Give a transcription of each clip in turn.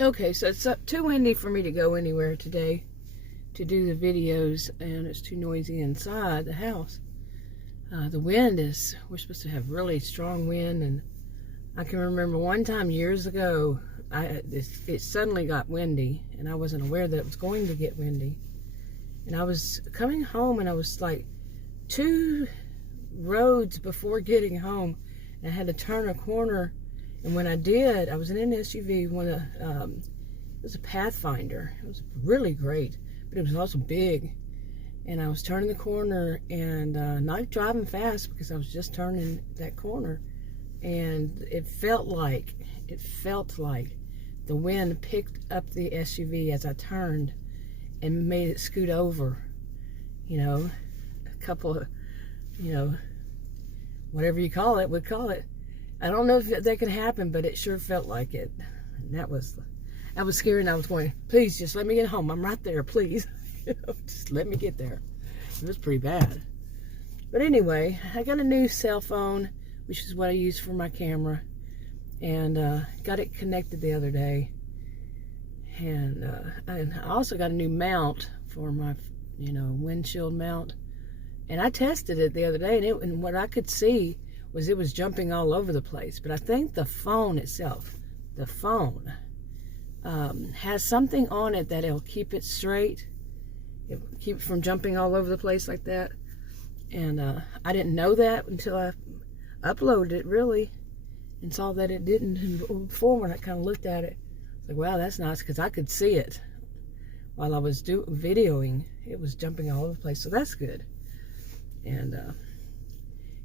Okay, so it's too windy for me to go anywhere today to do the videos, and it's too noisy inside the house. The wind is, we're supposed to have really strong wind, and I can remember one time years ago, it suddenly got windy, and I wasn't aware that it was going to get windy. And I was coming home, and I was like 2 roads before getting home, and I had to turn a corner. And when I did, I was in an SUV, it was a Pathfinder. It was really great, but it was also big. And I was turning the corner and not driving fast because I was just turning that corner. And it felt like the wind picked up the SUV as I turned and made it scoot over, a couple of, whatever you call it, would call it. I don't know if that can happen, but it sure felt like it. And that was scary, and I was going, please, just let me get home. I'm right there, please. Just let me get there. It was pretty bad. But anyway, I got a new cell phone, which is what I use for my camera. And got it connected the other day. And I also got a new mount for my, windshield mount. And I tested it the other day, and what I could see was it was jumping all over the place. But I think the phone itself, has something on it that it'll keep it straight. It'll keep it from jumping all over the place like that. And I didn't know that until I uploaded it, really, and saw that it didn't before when I kind of looked at it. I was like, wow, that's nice, because I could see it while I was videoing. It was jumping all over the place, so that's good. And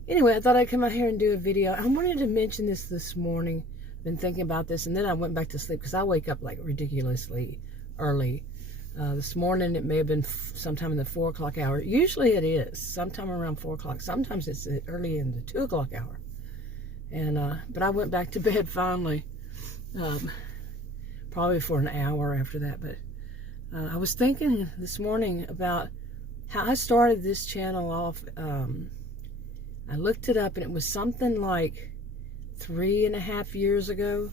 anyway, I thought I'd come out here and do a video. I wanted to mention this morning. I've been thinking about this, and then I went back to sleep because I wake up like ridiculously early. This morning it may have been sometime in the 4 o'clock hour. Usually it is sometime around 4 o'clock. Sometimes it's early in the 2 o'clock hour. And but I went back to bed finally, probably for an hour after that. But I was thinking this morning about how I started this channel off. I looked it up, and it was something like 3.5 years ago.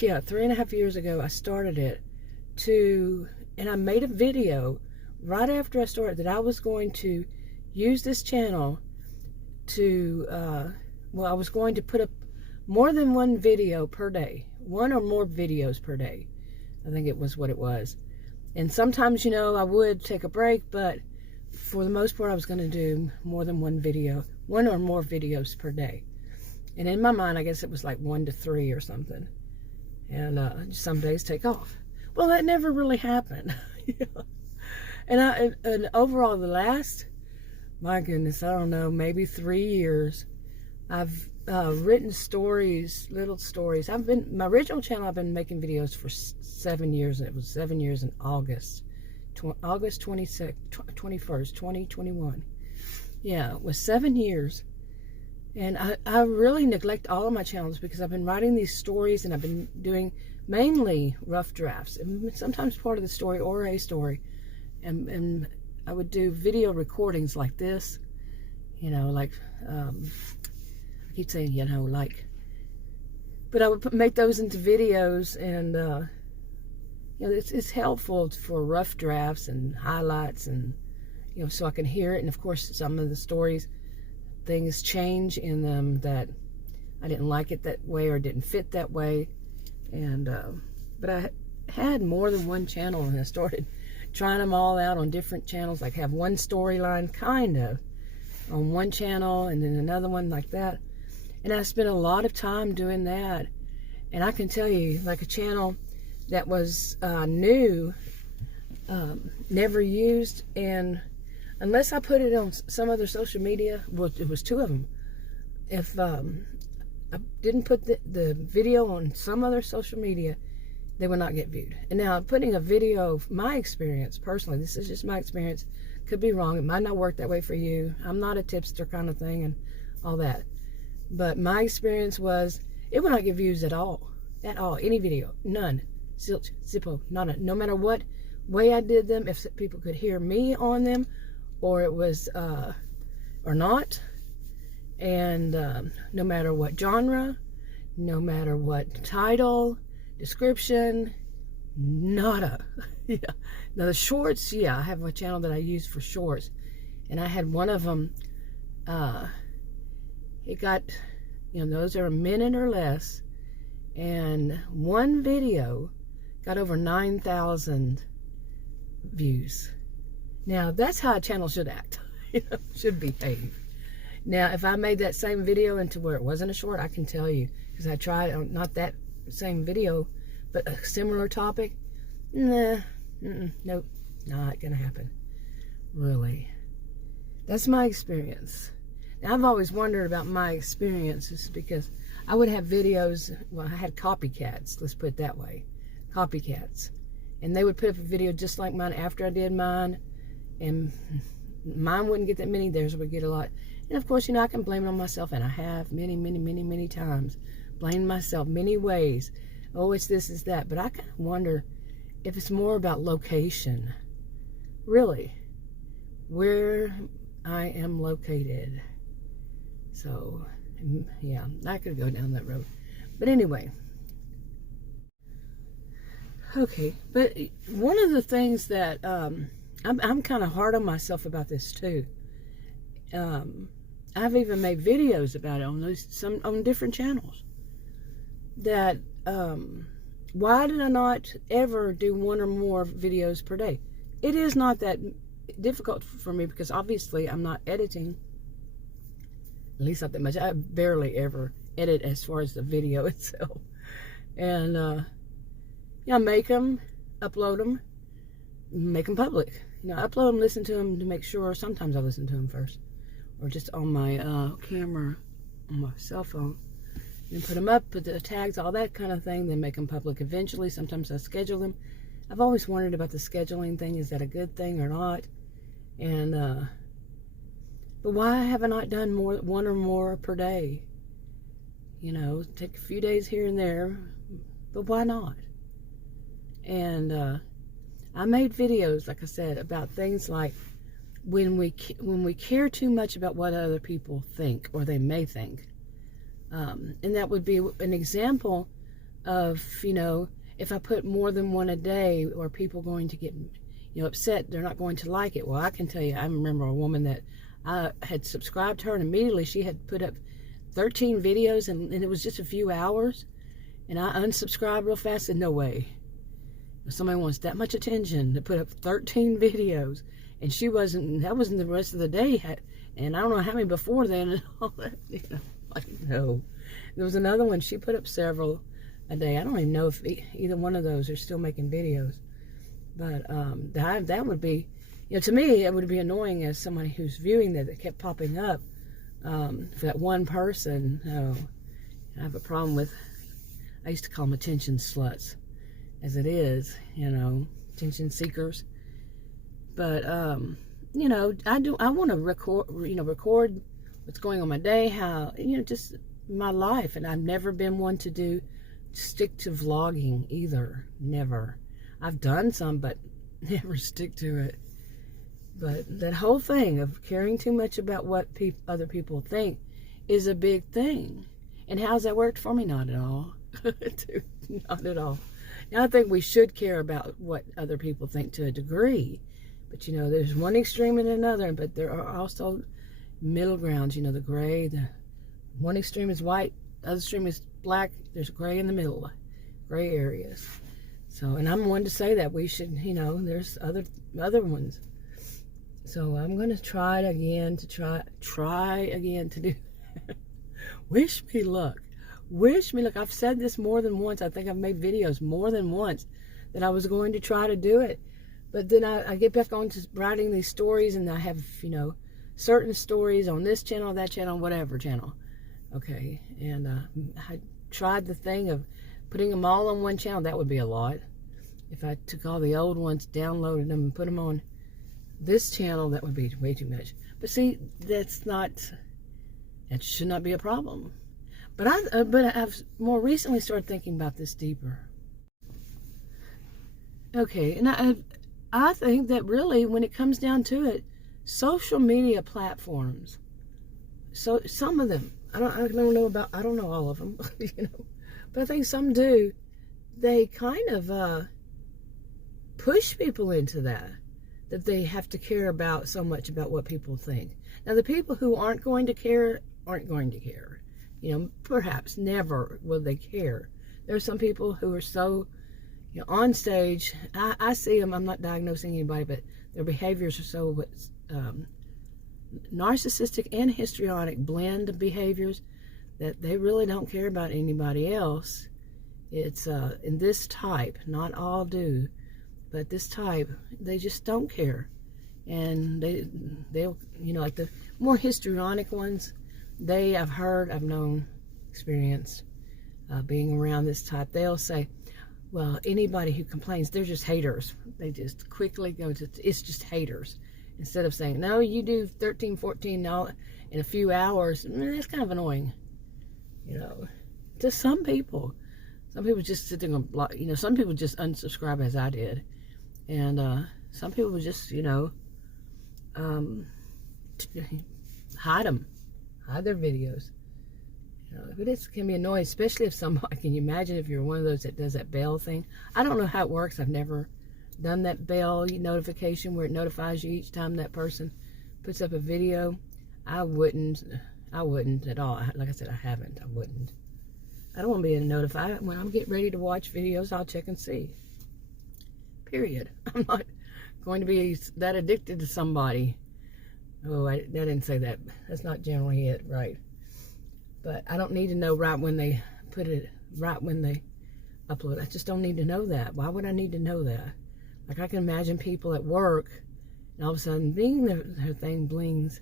Yeah, 3.5 years ago I started it and I made a video right after I started that I was going to use this channel to, I was going to put up more than one video per day, 1 or more videos per day. I think it was what it was. And sometimes, I would take a break, but for the most part, I was going to do more than 1 or more videos per day. And in my mind, I guess it was like 1 to 3 or something. And some days take off. Well, that never really happened. And overall, the last, my goodness, I don't know, maybe 3 years, I've written stories, little stories. My original channel, I've been making videos for 7 years, and it was 7 years in August 21st, 2021. Yeah, it was 7 years. And I really neglect all of my channels because I've been writing these stories, and I've been doing mainly rough drafts, and sometimes part of the story or a story. And I would do video recordings like this, like, I keep saying, but I would make those into videos, and, it's helpful for rough drafts and highlights, and, so I can hear it. And of course, some of the stories, things change in them that I didn't like it that way or didn't fit that way. And but I had more than one channel, and I started trying them all out on different channels, like have one storyline kind of on one channel and then another one like that. And I spent a lot of time doing that. And I can tell you, like a channel that was new, never used, and unless I put it on some other social media, well, it was 2 of them. If I didn't put the video on some other social media, they would not get viewed. And now, putting a video of my experience, personally, this is just my experience, could be wrong. It might not work that way for you. I'm not a tipster kind of thing and all that. But my experience was, it would not get views at all. At all. Any video. None. Zilch. Zippo. Nada. No matter what way I did them, if people could hear me on them, or it was, or not. And no matter what genre, no matter what title, description, nada. Yeah. Now the shorts, yeah, I have a channel that I use for shorts, and I had one of them, it got, those are a minute or less, and one video got over 9,000 views. Now that's how a channel should act, should behave. Now if I made that same video into where it wasn't a short, I can tell you, because I tried, not that same video, but a similar topic, nope, not gonna happen, really. That's my experience. Now, I've always wondered about my experiences, because I would have videos, well, I had copycats, let's put it that way, copycats, and they would put up a video just like mine after I did mine, and mine wouldn't get that many, theirs would get a lot. And of course, I can blame it on myself, and I have many times blamed myself many ways. Oh, it's this, it's that. But I kind of wonder if it's more about location, really, where I am located. So, yeah, I could go down that road. But anyway, okay. But one of the things that I'm kind of hard on myself about this too. I've even made videos about it on different channels. That why did I not ever do one or more videos per day? It is not that difficult for me, because obviously I'm not editing, at least not that much. I barely ever edit as far as the video itself. And yeah, make them, upload them, make them public. Upload them, listen to them to make sure. Sometimes I listen to them first, or just on my camera, on my cell phone. Then put them up, put the tags, all that kind of thing, then make them public eventually. Sometimes I schedule them. I've always wondered about the scheduling thing. Is that a good thing or not? And but why have I not done one or more per day? Take a few days here and there, but why not? And I made videos, like I said, about things like when we care too much about what other people think, or they may think. And that would be an example of, if I put more than one a day, are people going to get, upset? They're not going to like it. Well, I can tell you, I remember a woman that I had subscribed to her, and immediately she had put up 13 videos, and it was just a few hours. And I unsubscribed real fast, and no way. If somebody wants that much attention to put up 13 videos, and that wasn't the rest of the day. And I don't know how many before then, and all that, like, no. There was another one, she put up several a day. I don't even know if either one of those are still making videos. But that would be, to me, it would be annoying as somebody who's viewing that kept popping up for that one person. I have a problem with, I used to call them attention sluts, as it is, attention seekers. But, I want to record what's going on my day, how, just my life. And I've never been one to stick to vlogging either. Never. I've done some, but never stick to it. But that whole thing of caring too much about what other people think is a big thing. And how's that worked for me? Not at all. Not at all. Now, I think we should care about what other people think to a degree. But, there's one extreme and another. But there are also middle grounds, the gray. One extreme is white, the other extreme is black. There's gray in the middle, gray areas. So, and I'm one to say that we should, there's other ones. So I'm going to try again to do that. Wish me luck. Wish me luck. I've said this more than once. I think I've made videos more than once that I was going to try to do it. But then I get back on to writing these stories, and I have, certain stories on this channel, that channel, whatever channel. Okay. And I tried the thing of putting them all on one channel. That would be a lot. If I took all the old ones, downloaded them, and put them on this channel, that would be way too much. But see, that should not be a problem. But I've more recently started thinking about this deeper. Okay, and I think that really, when it comes down to it, social media platforms, so some of them, I don't know all of them, but I think some do, they kind of push people into that they have to care about so much about what people think. Now, the people who aren't going to care aren't going to care. You know, perhaps never will they care. There are some people who are so, you know, on stage. I see them. I'm not diagnosing anybody, but their behaviors are so narcissistic and histrionic blend behaviors that they really don't care about anybody else. It's in this type, not all do, but this type, they just don't care. And they'll, you know, like the more histrionic ones, I've heard, I've known, experienced, being around this type, they'll say, well, anybody who complains, they're just haters. They just quickly go to, it's just haters. Instead of saying, no, you do 13, 14 in a few hours, that's kind of annoying. You know, to some people just sit there and block, you know, some people just unsubscribe as I did. And some people just, you know, hide their videos. You know, but it can be annoying, especially if somebody, can you imagine if you're one of those that does that bell thing? I don't know how it works. I've never done that bell notification where it notifies you each time that person puts up a video. I wouldn't at all. Like I said, I haven't. I wouldn't. I don't want to be notified. When I'm getting ready to watch videos, I'll check and see. Period. I'm not going to be that addicted to somebody. Oh, I didn't say that. That's not generally it, right? But I don't need to know right when they put it, right when they upload. I just don't need to know that. Why would I need to know that? Like, I can imagine people at work, and all of a sudden, bing, their thing blings.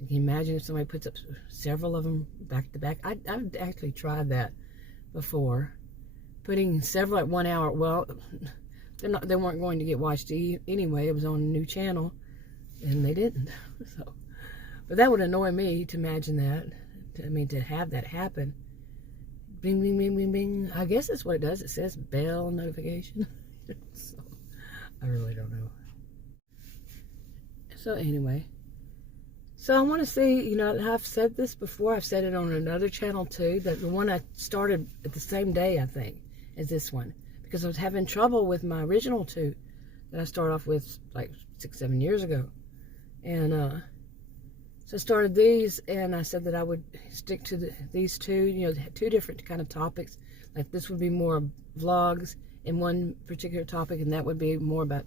You can imagine if somebody puts up several of them back to back. I've actually tried that before, putting several at 1 hour. Well, they weren't going to get watched anyway. It was on a new channel, and they didn't. So, but that would annoy me to imagine that. To have that happen. Bing, bing, bing, bing, bing. I guess that's what it does. It says bell notification. So, I really don't know. So anyway, so I want to see, you know, I've said this before. I've said it on another channel too. That the one I started at the same day, I think, as this one, because I was having trouble with my original two that I started off with like 6-7 years ago, and so I started these, and I said that I would stick to these two, you know, two different kind of topics. Like this would be more vlogs in one particular topic, and that would be more about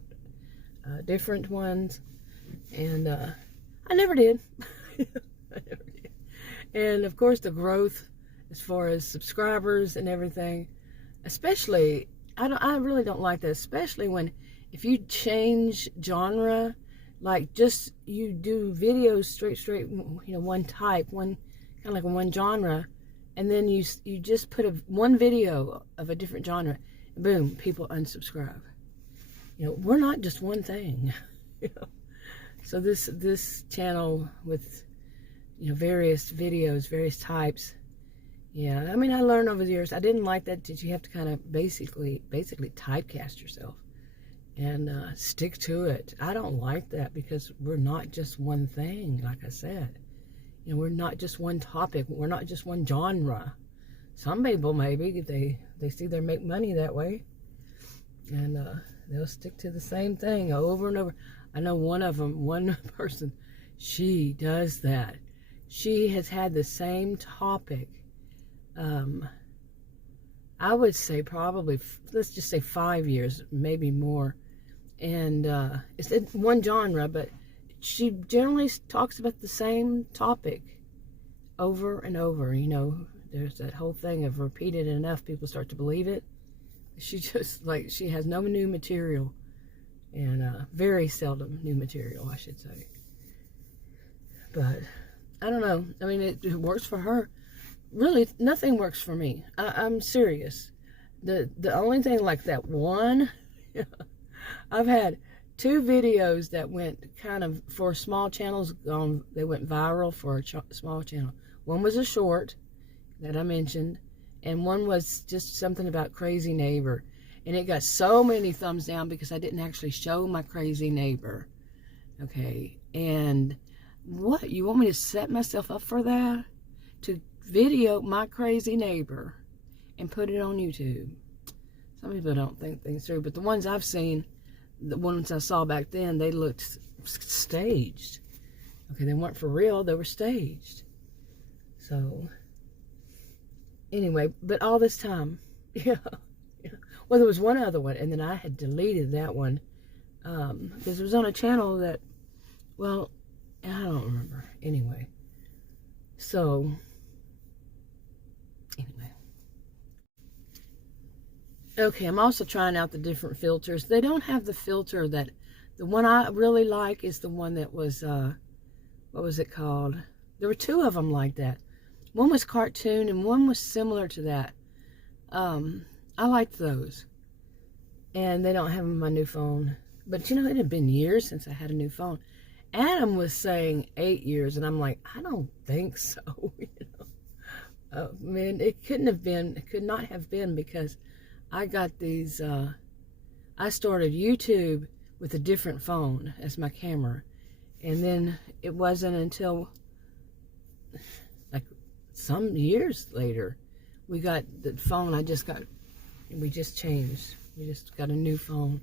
different ones. And I never did. I never did. And of course, the growth as far as subscribers and everything, especially, I really don't like that, especially if you change genre. Like, just, you do videos straight, you know, one type, kind of like one genre, and then you just put one video of a different genre, and boom, people unsubscribe. You know, we're not just one thing. You know? So this channel with, you know, various videos, various types. Yeah, I mean, I learned over the years. I didn't like that you have to kind of basically typecast yourself. And stick to it. I don't like that, because we're not just one thing, like I said. You know, we're not just one topic. We're not just one genre. Some people, maybe, they see they make money that way, and they'll stick to the same thing over and over. I know one person, she does that. She has had the same topic, I would say probably, let's just say 5 years, maybe more. And it's one genre, but she generally talks about the same topic over and over. You know, there's that whole thing of repeat it enough, people start to believe it. She just, like, she has no new material, and very seldom new material, I should say. But I don't know. I mean, it works for her. Really, nothing works for me. I'm serious. The only thing like that one, I've had 2 videos that went kind of, for small channels, they went viral for a small channel. One was a short that I mentioned, and one was just something about crazy neighbor. And it got so many thumbs down because I didn't actually show my crazy neighbor. Okay, and what? You want me to set myself up for that? To video my crazy neighbor and put it on YouTube? Some people don't think things through, but the ones I've seen, the ones I saw back then, they looked staged. Okay, they weren't for real, they were staged. So, anyway, but all this time, yeah. Well, there was one other one, and then I had deleted that one, because it was on a channel that, well, I don't remember. Anyway, so, anyway. Okay, I'm also trying out the different filters. They don't have the filter that, the one I really like is the one that was, what was it called? There were two of them like that. One was cartoon and one was similar to that. I liked those. And they don't have them on my new phone. But you know, it had been years since I had a new phone. Adam was saying 8 years, and I'm like, I don't think so. You know? Man, it couldn't have been, it could not have been, because I got these, I started YouTube with a different phone as my camera. And then it wasn't until like some years later, we got the phone we just changed. We just got a new phone.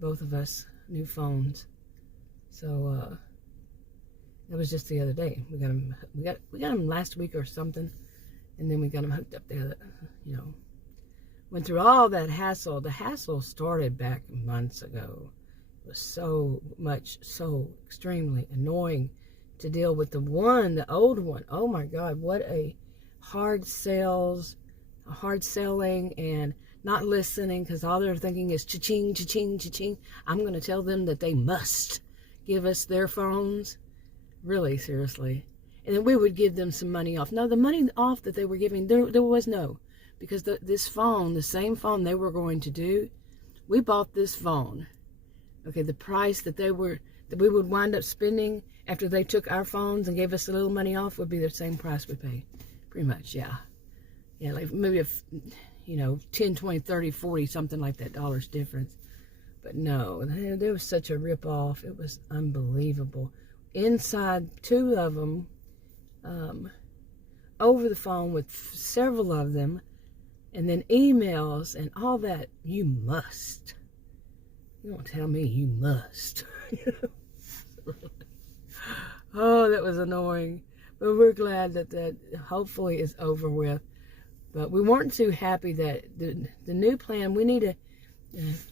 Both of us, new phones. So, it was just the other day. We got them last week or something. And then we got them hooked up there, you know. Went through all that hassle. The hassle started back months ago. It was so extremely annoying to deal with the old one. Oh my God, what a hard selling and not listening, because all they're thinking is cha-ching, cha-ching, cha-ching. I'm going to tell them that they must give us their phones. Really, seriously. And then we would give them some money off. No, the money off that they were giving, there was no. Because this phone, the same phone they were going to do, we bought this phone. Okay, the price that we would wind up spending after they took our phones and gave us a little money off would be the same price we paid. Pretty much, yeah. Yeah, like maybe, you know, 10, 20, 30, 40, something like that dollars difference. But no, there was such a rip-off. It was unbelievable. Inside, two of them, over the phone with several of them, and then emails and all that. You must. You don't tell me you must. Oh, that was annoying. But we're glad that hopefully is over with. But we weren't too happy that the new plan, we need to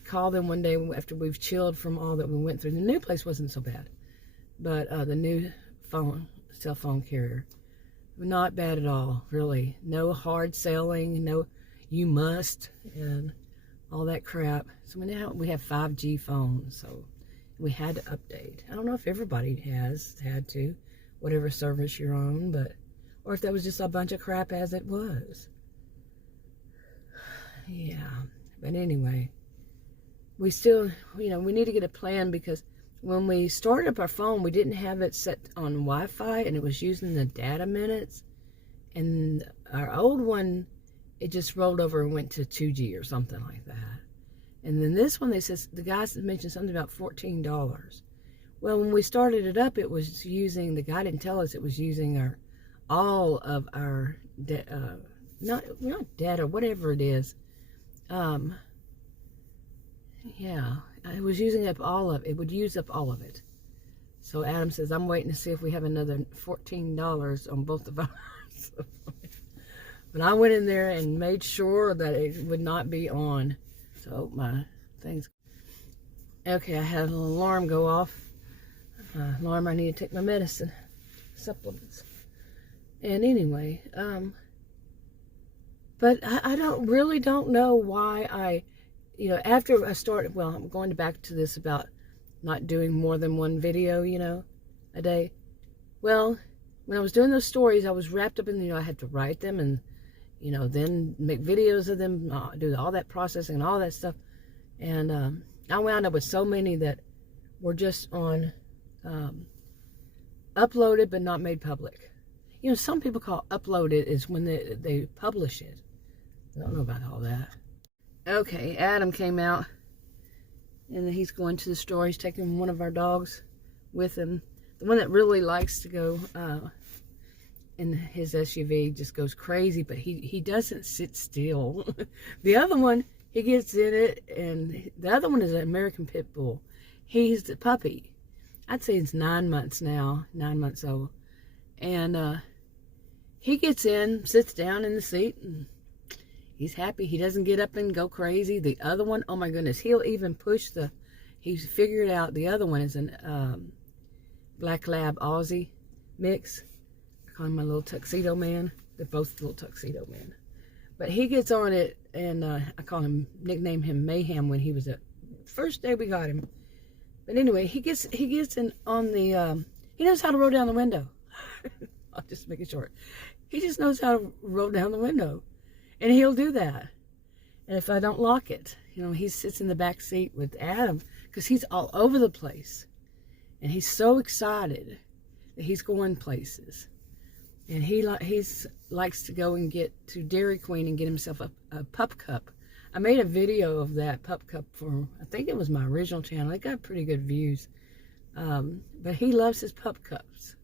call them one day after we've chilled from all that we went through. The new place wasn't so bad. But the new cell phone carrier, not bad at all, really. No hard selling, no you must, and all that crap. So now we have 5G phones, so we had to update. I don't know if everybody has had to, whatever service you're on, but, or if that was just a bunch of crap as it was. Yeah, but anyway, we still, you know, we need to get a plan, because when we started up our phone, we didn't have it set on Wi-Fi, and it was using the data minutes, and our old one, it just rolled over and went to 2G or something like that. And then this one, they says, the guy mentioned something about $14. Well, when we started it up, it was using, the guy didn't tell us it was using all of our, not data, whatever it is. Yeah, it was using up all of it. It would use up all of it. So Adam says, I'm waiting to see if we have another $14 on both of ours. But I went in there and made sure that it would not be on. So my things. Okay, I had an alarm go off. Alarm, I need to take my medicine, supplements. And anyway, but I really don't know why you know, after I started, well, I'm going back to this about not doing more than one video, you know, a day. Well, when I was doing those stories, I was wrapped up in, you know, I had to write them and, you know, then make videos of them, do all that processing and all that stuff. And I wound up with so many that were just on uploaded but not made public. You know, some people call uploaded is when they publish it. I don't know about all that. Okay, Adam came out, and he's going to the store. He's taking one of our dogs with him. The one that really likes to go in his SUV, just goes crazy, but he doesn't sit still. The other one, he gets in it, and the other one is an American Pit Bull. He's the puppy. I'd say it's 9 months now, 9 months old. And he gets in, sits down in the seat, and he's happy. He doesn't get up and go crazy. The other one, oh my goodness, he'll even push he's figured out the other one is an Black Lab Aussie mix. I call him my little tuxedo man. They're both little tuxedo men. But he gets on it, and I nicknamed him Mayhem when he was first day we got him. But anyway, he gets in on the, he knows how to roll down the window. I'll just make it short. He just knows how to roll down the window. And he'll do that. And if I don't lock it, he sits in the back seat with Adam, because he's all over the place. And he's so excited that he's going places. And he likes to go and get to Dairy Queen and get himself a pup cup. I made a video of that pup cup for, I think it was my original channel. It got pretty good views. But he loves his pup cups,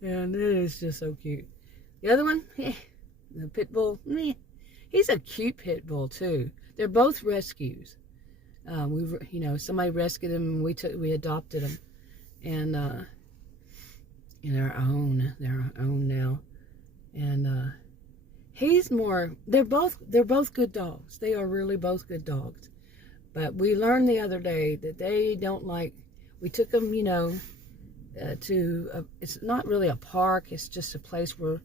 And it is just so cute. The other one, the pit bull, he's a cute pit bull too. They're both rescues. Somebody rescued him, and we adopted him, and they're our own now. And they're both good dogs. They are really both good dogs. But we learned the other day that they don't like. We took them, to it's not really a park. It's just a place where,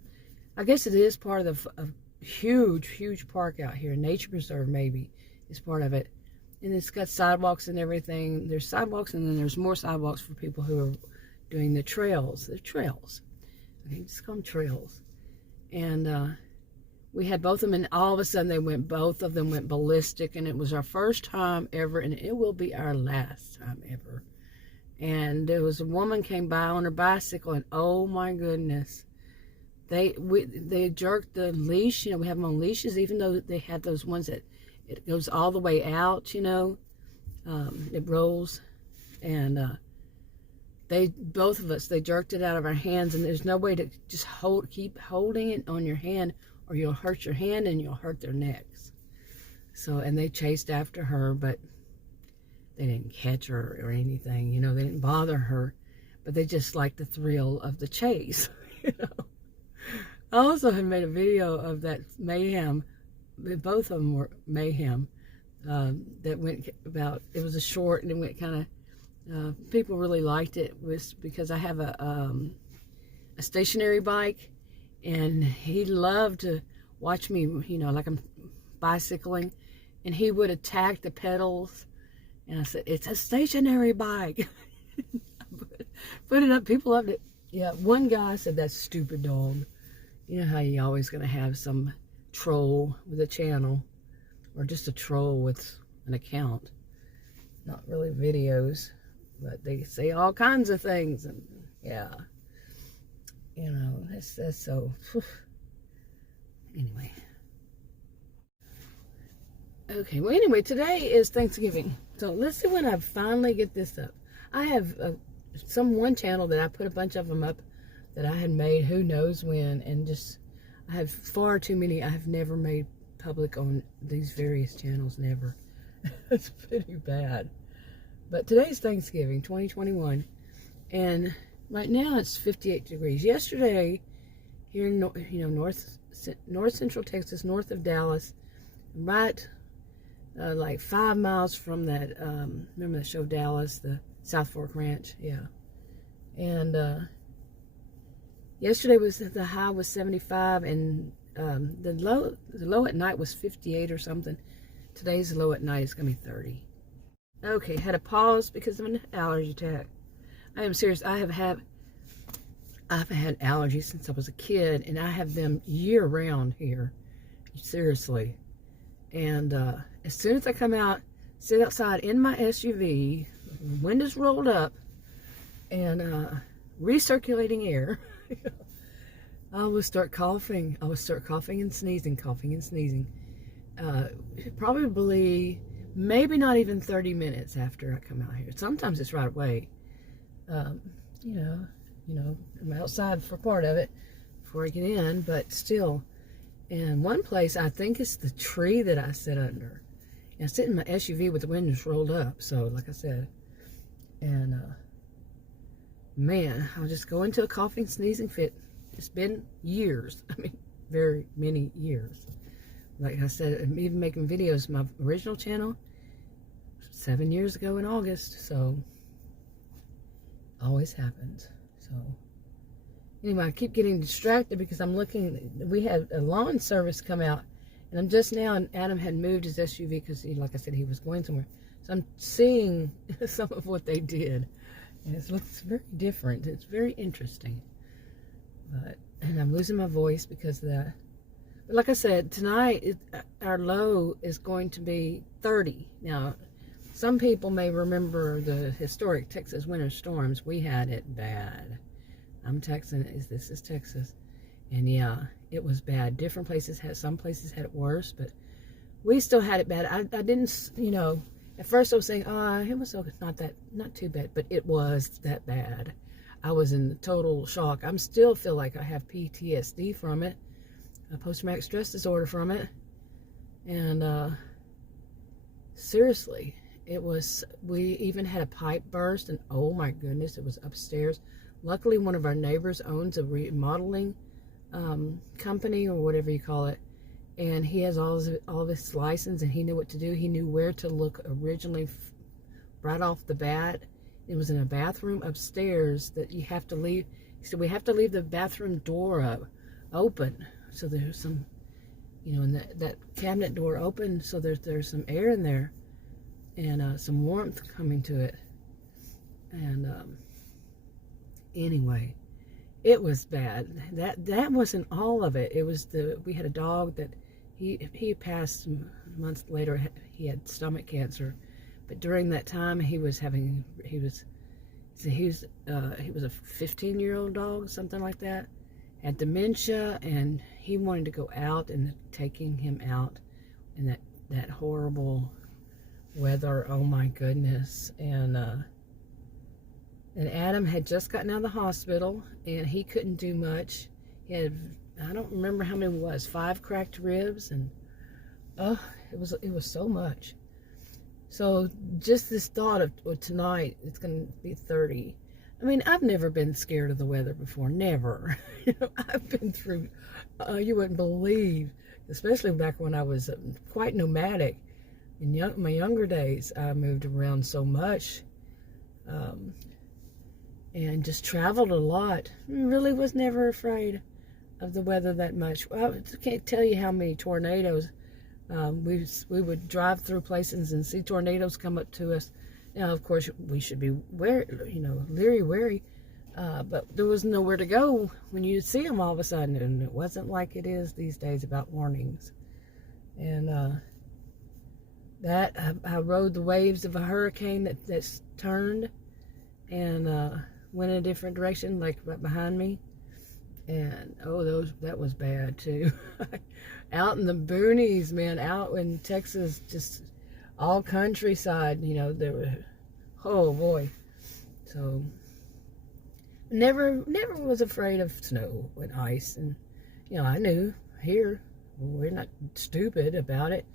I guess it is part of a huge park out here. Nature preserve maybe is part of it. And it's got sidewalks and everything. There's sidewalks, and then there's more sidewalks for people who are doing the trails. The trails. Okay, just call them trails. And we had both of them, and all of a sudden both of them went ballistic, and it was our first time ever, and it will be our last time ever. And there was a woman came by on her bicycle, and oh my goodness, they jerked the leash. We have them on leashes, even though they have those ones that it goes all the way out. It rolls, and both of us, they jerked it out of our hands, and there's no way to just keep holding it on your hand, or you'll hurt your hand and you'll hurt their necks. So, and they chased after her, but they didn't catch her or anything. They didn't bother her, but they just liked the thrill of the chase. I also had made a video of that mayhem. Both of them were mayhem. That went about. It was a short, and it went kind of. People really liked it, because I have a stationary bike, and he loved to watch me. Like I'm bicycling, and he would attack the pedals. And I said, it's a stationary bike. Put it up. People loved it. Yeah, one guy said, that's stupid dog. You know how you always going to have some troll with a channel, or just a troll with an account. Not really videos, but they say all kinds of things. And yeah, that's so. Anyway. Okay, well, anyway, today is Thanksgiving. So let's see when I finally get this up. I have one channel that I put a bunch of them up that I had made who knows when, and I have far too many I have never made public on these various channels, never. It's pretty bad. But today's Thanksgiving, 2021, and right now it's 58 degrees. Yesterday, here in north central Texas, north of Dallas, right like 5 miles from that, remember the show Dallas, the South Fork Ranch? Yeah. And yesterday the high was 75, and the low at night was 58 or something. Today's low at night is going to be 30. Okay, had to pause because of an allergy attack. I am serious. I've had allergies since I was a kid, and I have them year round here. Seriously. And as soon as I come out, sit outside in my SUV, windows rolled up, and recirculating air, I would start coughing. I would start coughing and sneezing, probably, maybe not even 30 minutes after I come out here. Sometimes it's right away. I'm outside for part of it before I get in, but still, And one place, I think it's the tree that I sit under. And I sit in my SUV with the windows rolled up. So, like I said, and man, I'll just go into a coughing, sneezing fit. It's been years. I mean, very many years. Like I said, I'm even making videos. My original channel, 7 years ago in August. So, always happens. So, anyway, I keep getting distracted because I'm looking. We had a lawn service come out. And I'm just now, and Adam had moved his SUV because, like I said, he was going somewhere. So I'm seeing some of what they did. And it looks very different. It's very interesting. And I'm losing my voice because of that. But like I said, tonight, our low is going to be 30. Now, some people may remember the historic Texas winter storms. We had it bad. I'm Texan. This is Texas. And yeah, it was bad. Different places some places had it worse, but we still had it bad. I didn't, at first I was saying, it was not too bad, but it was that bad. I was in total shock. I still feel like I have PTSD from it, a post-traumatic stress disorder from it. And seriously, we even had a pipe burst, and oh my goodness, it was upstairs. Luckily, one of our neighbors owns a remodeling company or whatever you call it, and he has all of his license, and he knew what to do. He knew where to look originally right off the bat. It was in a bathroom upstairs that you have to leave. He said, we have to leave the bathroom door open, so there's some, and that cabinet door open, so there's some air in there and some warmth coming to it. And anyway, it was bad. That wasn't all of it. It was we had a dog that he passed months later. He had stomach cancer, but during that time he was a 15-year-old dog, something like that, had dementia, and he wanted to go out, and taking him out in that horrible weather. Oh my goodness. And Adam had just gotten out of the hospital, and he couldn't do much. He had, I don't remember how many it was, 5 cracked ribs, and it was so much. So just this thought of tonight, it's going to be 30. I mean, I've never been scared of the weather before, never. I've been through, you wouldn't believe, especially back when I was quite nomadic. In my younger days, I moved around so much. And just traveled a lot. Really was never afraid of the weather that much. Well, I can't tell you how many tornadoes. We would drive through places and see tornadoes come up to us. Now, of course, we should be wary, but there was nowhere to go when you see them all of a sudden, and it wasn't like it is these days about warnings. And I rode the waves of a hurricane that's turned and went in a different direction, like right behind me. And that was bad too. Out in the boonies, man, out in Texas, just all countryside, there were, oh boy. So never was afraid of snow and ice. And I knew here we're not stupid about it.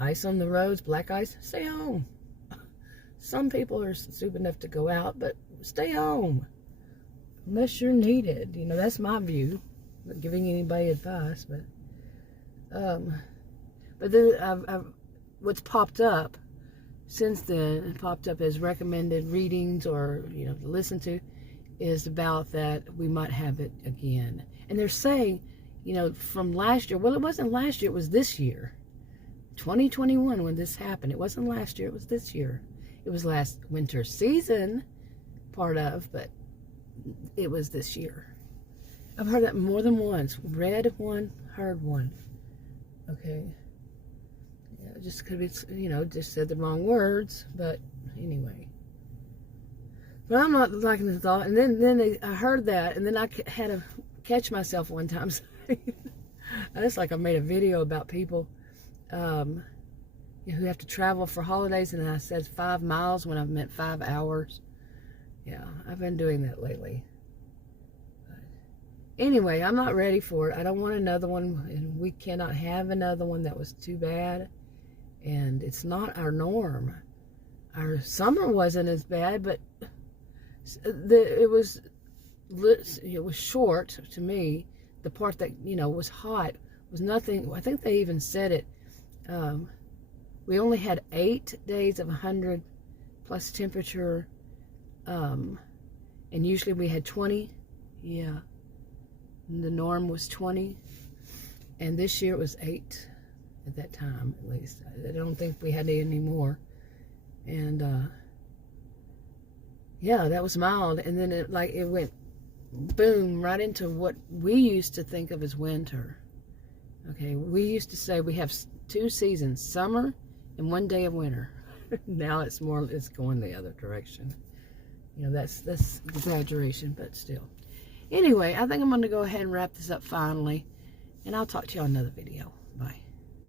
Ice on the roads, black ice, stay home. Some people are stupid enough to go out, but stay home unless you're needed. That's my view. I'm not giving anybody advice, but then what's popped up since then, popped up as recommended readings or to listen to, is about that we might have it again. And they're saying, from last year. Well, it wasn't last year. It was this year, 2021, when this happened. It wasn't last year. It was this year. It was last winter season, part of, but it was this year. I've heard that more than once. Read one, heard one. Okay. Yeah, just could be, just said the wrong words, but anyway. But I'm not liking the thought. And then I heard that, and then I had to catch myself one time. It's like I made a video about people who have to travel for holidays, and I said 5 miles when I meant 5 hours. Yeah, I've been doing that lately. But Anyway, I'm not ready for it. I don't want another one, and we cannot have another one that was too bad. And it's not our norm. Our summer wasn't as bad, but it was short to me. The part that, you know, was hot was nothing. I think they even said it. We only had 8 days of 100 plus temperature, and usually we had 20. Yeah, and the norm was 20, and this year it was 8 at that time, at least. I don't think we had any more. And yeah, that was mild. And then it went boom right into what we used to think of as winter. Okay, we used to say we have 2 seasons, summer and 1 day of winter. Now it's going the other direction. You know, that's exaggeration, but still. Anyway, I think I'm going to go ahead and wrap this up finally, and I'll talk to you on another video.